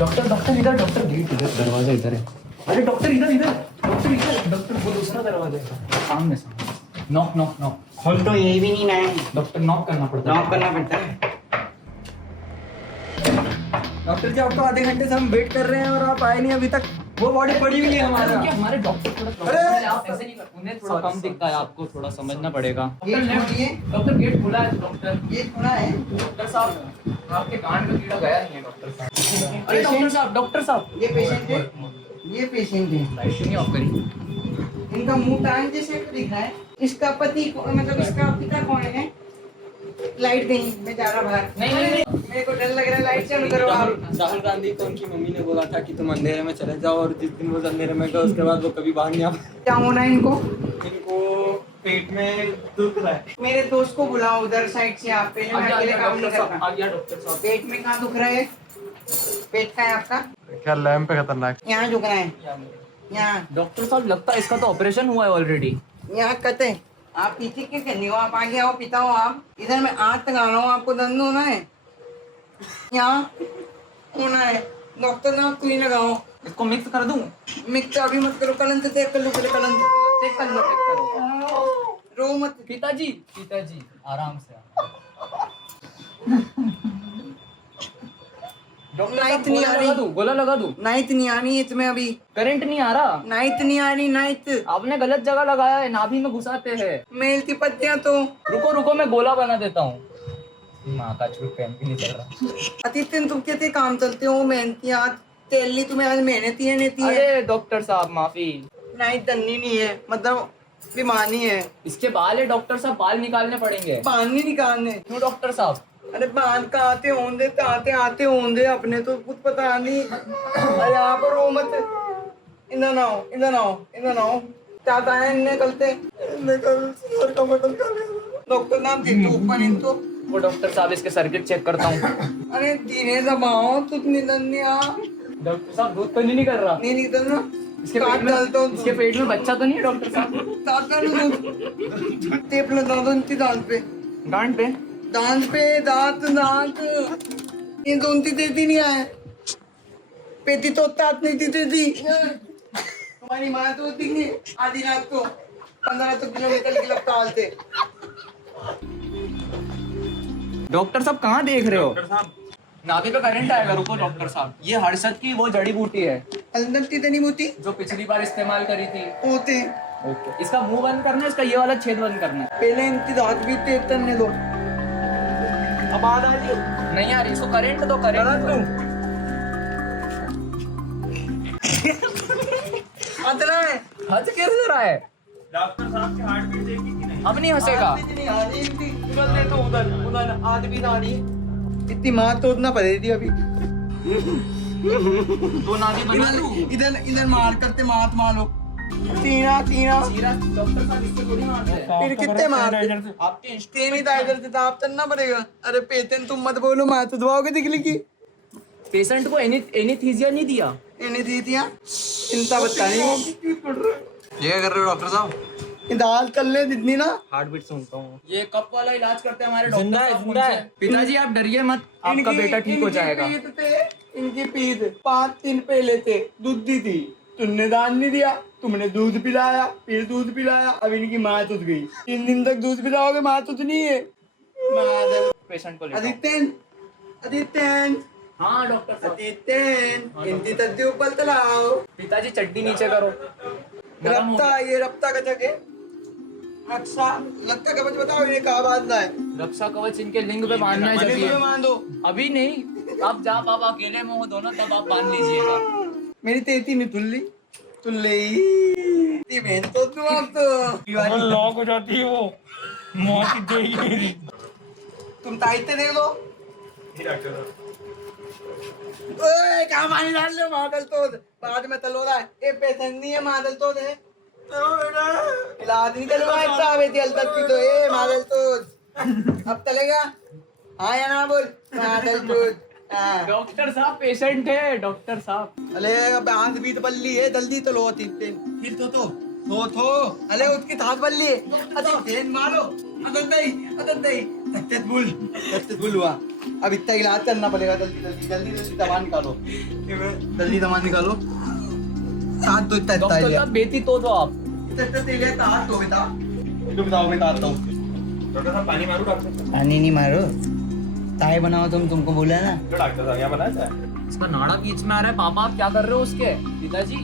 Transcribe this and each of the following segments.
Doctor doctor इधर, doctor gate इधर, दरवाजा इधर है। अरे डॉक्टर इधर इधर, डॉक्टर इधर, डॉक्टर वो दूसरा दरवाजा है सामने सामने। Knock knock knock. खोल तो यही भी नहीं ना है। डॉक्टर नॉक करना पड़ता है। नॉक करना पड़ता है। डॉक्टर जी आपको आधे घंटे से हम वेट कर रहे हैं और आप आए नहीं अभी तक। वो बॉडी पड़ी हुई है हमारा। क्या हमारे डॉक्टर थोड़ा प्रॉब्लम है, आप ऐसे नहीं कर, उन्हें थोड़ा कम दिखता है, आपको थोड़ा समझना पड़ेगा। गेट खोलिए। डॉक्टर गेट खुला है डॉक्टर। गेट खुला है। डॉक्टर साहब आपके कान का कीड़ा गया नहीं है डॉक्टर साहब। अरे डॉक्टर साहब, डॉक्टर साहब ये पेशेंट है। ये पेशेंट है। लाइट नहीं ऑफ करी। इनका मुंह टांग जैसे दिख रहा है। इसका पति मतलब इसका पिता कौन है? लाइट नहीं, मैं जा रहा बाहर। नहीं नहीं नहीं, मेरे को डर लग रहा है, लाइट चालू करो आप। राहुल गांधी को उनकी मम्मी ने बोला था कि तुम अंधेरे में चले जाओ, और जिस दिन वो अंधेरे में गए उसके बाद वो कभी बाहर नहीं आ पाए। क्या होना है इनको? इनको पेट में दुख रहा है। मेरे दोस्त को बुलाओ उधर साइड से। आप पहले मैं अकेले काम नहीं करता। आ गया डॉक्टर साहब। पेट में कहाँ दुख रहा है? पेट का है आपका? क्या लैंप पे खतरनाक। यहाँ दुख रहा है। यहाँ डॉक्टर साहब लगता है इसका तो ऑपरेशन हुआ है ऑलरेडी। यहाँ कहते आप पीछे क्यों करनी हो? आप आगे आओ, पिता हो आप। इधर मैं आँख लगा रहा हूँ, आपको दर्द होना है? यहाँ होना है। डॉक्टर साहब तू ही लगाओ। इसको मिक्स कर दूं? मिक्स अभी मत करो, कलन से चेक कर लो। पहले कलन से चेक कर लो, चेक करो। रो मत। पिताजी पिताजी आराम से। डॉक्टर साहब नाइट नहीं आ रही। गोला लगा दूं? नाइट नहीं आ रही है तुम्हें अभी। करंट नहीं आ रहा। नाइट नहीं आ रही। नाइट आपने गलत जगह लगाया है, नाभि में घुसाते हैं। मेल की पत्तियां तो। रुको रुको मैं गोला बना देता हूँ। माँ का छूट पेन भी नहीं चल रहा। अतिथ्य तुम कहते काम चलते हो, मेहनती आज तेली तुम्हें आज मेहनती है नेती है। अरे डॉक्टर साहब माफी। नाइट दन्नी नहीं है, मतलब बीमारी है। इसके बाल है डॉक्टर साहब, बाल निकालने पड़ेंगे। पानी निकालने। क्यों डॉक्टर साहब? अरे बाल का आते होंगे, आते आते होंगे, अपने तो कुछ पता नहीं। अरे आप रो मत। इधर आओ, इधर आओ, इधर आओ। चाहता है इन्हें कलते सर का बटन का डॉक्टर नाम दे तो ऊपर इन तो। वो डॉक्टर साहब इसके सर्किट चेक करता हूँ। अरे धीरे दबाओ, तुझ निधन नहीं आ। डॉक्टर साहब दूध तो नहीं निकल रहा? नहीं निकल ना। इसके काट पेट में, डालता हूँ इसके पेट में बच्चा तो नहीं है डॉक्टर साहब? ताता दूध टेप लगा दो इनकी दांत पे। गांड पे? दांत पे, दांत दांत। ये दोनती देती नहीं आए। पेटी तो तात नहीं देती। तुम्हारी माँ तो होती नहीं। आधी रात को 15 किलोमीटर की लगता हालते। डॉक्टर साहब कहाँ देख रहे हो? नाभि पे करंट आएगा, रुको डॉक्टर साहब। ये हर्षद की वो जड़ी बूटी है अंदर की तनी मोती जो पिछली बार इस्तेमाल करी थी। होते। ओके, इसका मुंह बंद करना है, इसका ये वाला छेद बंद करना है। पहले इनकी दांत भी टेप करने दो। अब आ रही नहीं आ रही, इसको करंट दो, करंट दो। अंदर है। हंस कैसे रहा है? डॉक्टर साहब की हार्ट बीट देखी कि नहीं? अब नहीं हंसेगा। उधर तो उधर उधर आदमी ना रही। इतनी मार तोड़ना पड़ेगी अभी। दो नाभि बना दूं? इधर इधर मार करते मात मारो। तीना तीना सीरा डॉक्टर साहब इससे थोड़ी मारते हैं। फिर कितने मारते? आपके तीन ही इधर से दाब करना पड़ेगा। अरे पेटेंट तुम मत बोलो, मैं तो दबाओगे दिखली की। पेशेंट को एनीस्थीसिया नहीं दिया? इन्हें दी दिया, चिंता बता नहीं। ये क्या कर रहे हो डॉक्टर साहब? दाल कर ले जितनी ना। हार्ट बीट सुनता हूँ। ये कप वाला इलाज करते हैं हमारे डॉक्टर जिंदा है, साहब जिंदा उनसे। है। पिताजी आप डरिए मत, आपका बेटा ठीक हो जाएगा। इनकी पीठ 5 दिन पहले थे दूध दी थी, तुमने दान नहीं दिया, तुमने दूध पिलाया, फिर दूध पिलाया, अब इनकी माँ तुझ गई। 3 दिन तक दूध पिलाओगे, माँ तुझ नहीं है। पेशेंट को लेकर। आदित्यन आदित्यन हाँ डॉक्टर साहब। आदित्यन इनकी तद्दी ऊपर तलाओ। पिताजी चड्डी नीचे करो। रफ्ता, ये रफ्ता का जगह रक्षा लगता कवच बताओ इन्हें कहाँ बांधना है। रक्षा कवच इनके लिंग पे बांधना है। अभी जब तुम्हें ये मान दो। अभी नहीं, आप जब आप अकेले में हो दोनों तब आप बांध लीजिएगा। मेरी तेती नहीं तुल्ली बहन तो तुम आप तो लॉक हो जाती है वो। मौत की देगी मेरी। तुम ताइते देख लो। ओए कहाँ पानी डाल लो मादल तो बाद में तलो रहा है। ये पेशेंट नहीं है, मादल तो दे इलाज नहीं करवा इतना बेटी अलतक की तो ये मादल तो अब चलेगा। हाँ या ना बोल मादल तो। डॉक्टर साहब पेशेंट है डॉक्टर साहब। अले बांध भी तो बल्ली है, जल्दी तो लो तीन फिर तो अले उसकी थात बल्ली है। अरे मारो तकलीफ भूल हुआ। अब इतना इलाज करना पड़ेगा, जल्दी जल्दी जल्दी जल्दी दवा निकालो, जल्दी दवा निकालो। हाथ दो, इतना इतना डॉक्टर साहब बेटी तो दो आप। इतना तेल है, हाथ दो बेटा। इनको बताओ बेटा, आता हूँ। डॉक्टर साहब पानी मारो डॉक्टर साहब। पानी नहीं मारो, चाय बनाओ, तुमको बोला है ना। तो डॉक्टर साहब यहाँ बनाया चाय। इसका नाड़ा बीच में आ रहा है। पापा आप क्या कर रहे हो उसके? पिताजी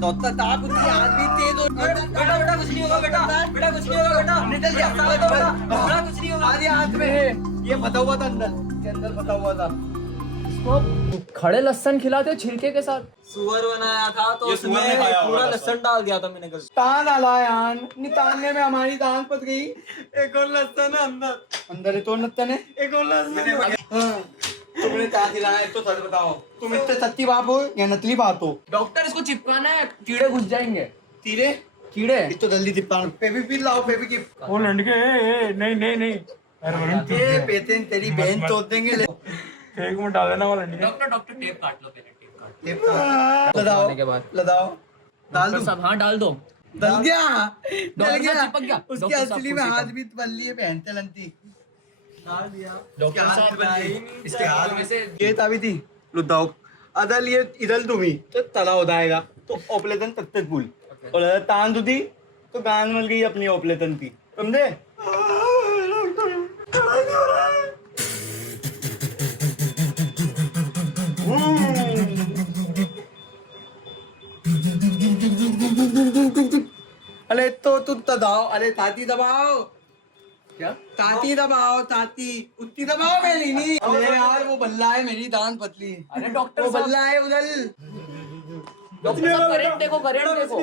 डॉक्टर साहब उसकी हाथ भी तेज हो। बेटा बेटा कुछ नहीं होगा बेटा, बेटा कुछ नहीं होगा बेटा, निकल गया बेटा कुछ नहीं होगा। आधी हाथ में है, ये फटा हुआ था अंदर, इसके अंदर फटा हुआ था। इसको खड़े लहसन खिलाते हो छिलके के साथ। सुअर बनाया था तो ये सुअर ने उसमें खाया पूरा होगा लहसुन डाल दिया था मैंने गलती। तान आला यार, निकालने में हमारी तान पत गई। एक और लहसुन है अंदर, अंदर है तो नत्तन है। एक और लहसुन। हाँ, तुमने क्या खिलाया है तो सच बताओ, तुम इतने सच्ची बाप हो या नकली बात हो? डॉक्टर इसको चिपकाना है, कीड़े घुस जाएंगे। तीरे कीड़े इतो जल्दी चिपकाओ। फेविक्विक लाओ, फेविक्विक। वो लड़के नहीं नहीं नहीं, अरे वरुण ये पेटेंट तेरी बहन तोड़ देंगे। ले एक में डाल देना वो लड़के। डॉक्टर डॉक्टर टेप काट लो पहले, टेप काट लगाओ, लगाने के बाद। लगाओ, डाल डॉक्टर दो। साहब हाँ डाल दो। डल गया, डल डॉक्टर गया। साहब चिपक गया। उसकी डॉक्टर साहब असली में कुर्सी हाथ पर। भी बल्ली है, बहन चलंती। डाल दिया। डॉक्टर हाथ साहब भी बल्ली है। इसके हाथ में से ये तावी थी लुदाओ। अदल ये इधर तुम्ही तो तला हो जाएगा तो ऑपरेशन तत्त भूल। और अगर तान दुधी तो गान मल गई अपनी ऑपरेशन की, समझे? अरे तो तुम दबाओ, अरे ताती दबाओ, क्या? ताती दबाओ, ताती उतनी दबाओ। मेरी नहीं, अरे यार वो बल्ला है, मेरी दान पतली। अरे डॉक्टर वो साहब, बल्ला है उधर। डॉक्टर साहब करंट देखो, करंट देखो।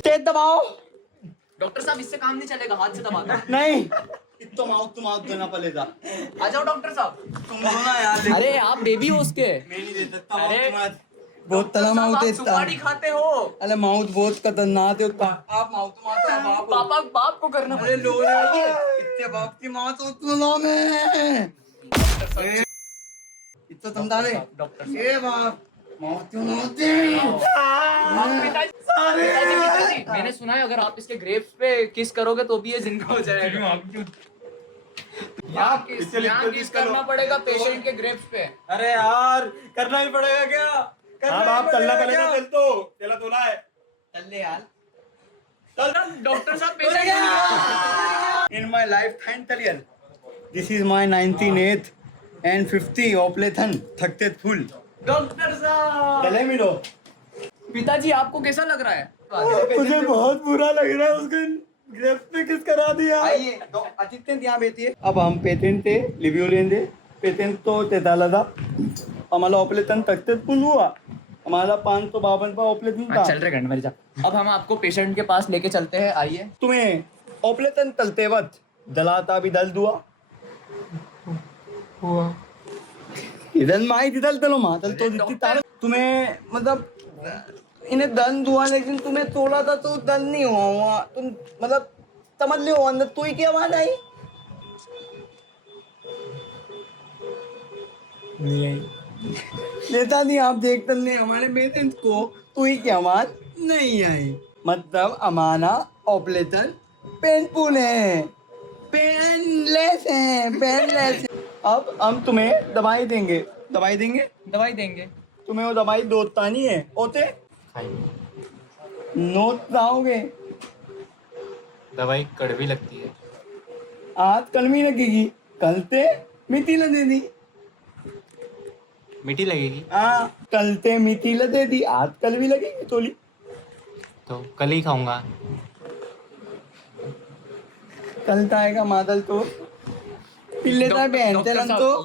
तेज दबाओ। डॉक्टर साहब इससे काम नहीं चलेगा, हाथ से दबाना। नहीं, इतना माउथ टू माउथ देना पड़ेगा। आ जाओ डॉक्टर साहब। तुम बोला यार, अरे आप बेबी हो उसके। मैं नहीं दे सकता अरे, माउथ टू माउथ। बहुत तला डॉक्टर साहब, माउथ आप है इसका। सुपारी खाते हो। अरे माउथ बहुत खतरनाक है उसका। आप माउथ टू माउथ आप बाप हो। पापा बाप को करना अरे लो रे, इतने बाप की माँ तो सुनो में इतना समझा रहे। डॉक्टर ये बाप माउथ टू माउथ। पिताजी, मैंने सुना है अगर आप इसके ग्रेप्स पे किस करोगे तो भी ये जिंदा हो जाएगा। यहाँ किस करना पड़ेगा पेशेंट के ग्रेप्स पे। अरे यार करना ही पड़ेगा क्या? हाँ बाप तलना पड़ेगा, तेल तो तेला तोला है। चल यार। डॉक्टर साहब patient In my lifetime talian, this is my 98th and 50 operation थकते फुल। डॉक्टर साहब, चले मिलो। पिताजी आपको कैसा लग रहा है? मुझे बहुत बुरा लग रहा है, उसके ग्रेप्स पे किस करा दिया। आइए आदित्य यहाँ बैठिए। अब हम पेटेंट थे रिव्यू लेंगे। पेटेंट तो तेताला था, हमारा ऑपरेशन तकते फुल हुआ। हमारा 552 का ऑपरेशन था। चल रहे घंटे मेरी जा। अब हम आपको पेशेंट के पास लेके चलते हैं, आइए। तुम्हें ऑपरेशन चलते वक्त जलाता भी दल दुआ हुआ इधर माई इधर चलो माँ चल तो जितनी ताकत तुम्हें मतलब इन्हें दन दुआ, लेकिन तुम्हें तोड़ा था तो दन नहीं हुआ तुम मतलब समझ लियो अंदर तू ही की आवाज आई नहीं आई। लेता नहीं आप देखते नहीं हमारे पेशेंट को तू ही की आवाज नहीं आई, मतलब हमारा ऑपरेशन पेनफुल है, पेनलेस है, पेनलेस। अब हम तुम्हें दवाई देंगे, दवाई देंगे, दवाई देंगे। तुम्हें वो दवाई दोता नहीं है ओते नोट लाओगे। दवाई कड़वी लगती है। आज कल भी लगेगी, कल ते मिट्टी लगे दी। मीठी लगेगी हाँ कल ते मिट्टी लगे दी, आज कल भी लगेगी थोड़ी। तो कल ही खाऊंगा। कल आएगा मादल तो पिल्ले था बहन डॉक्टर चलन साहब, तो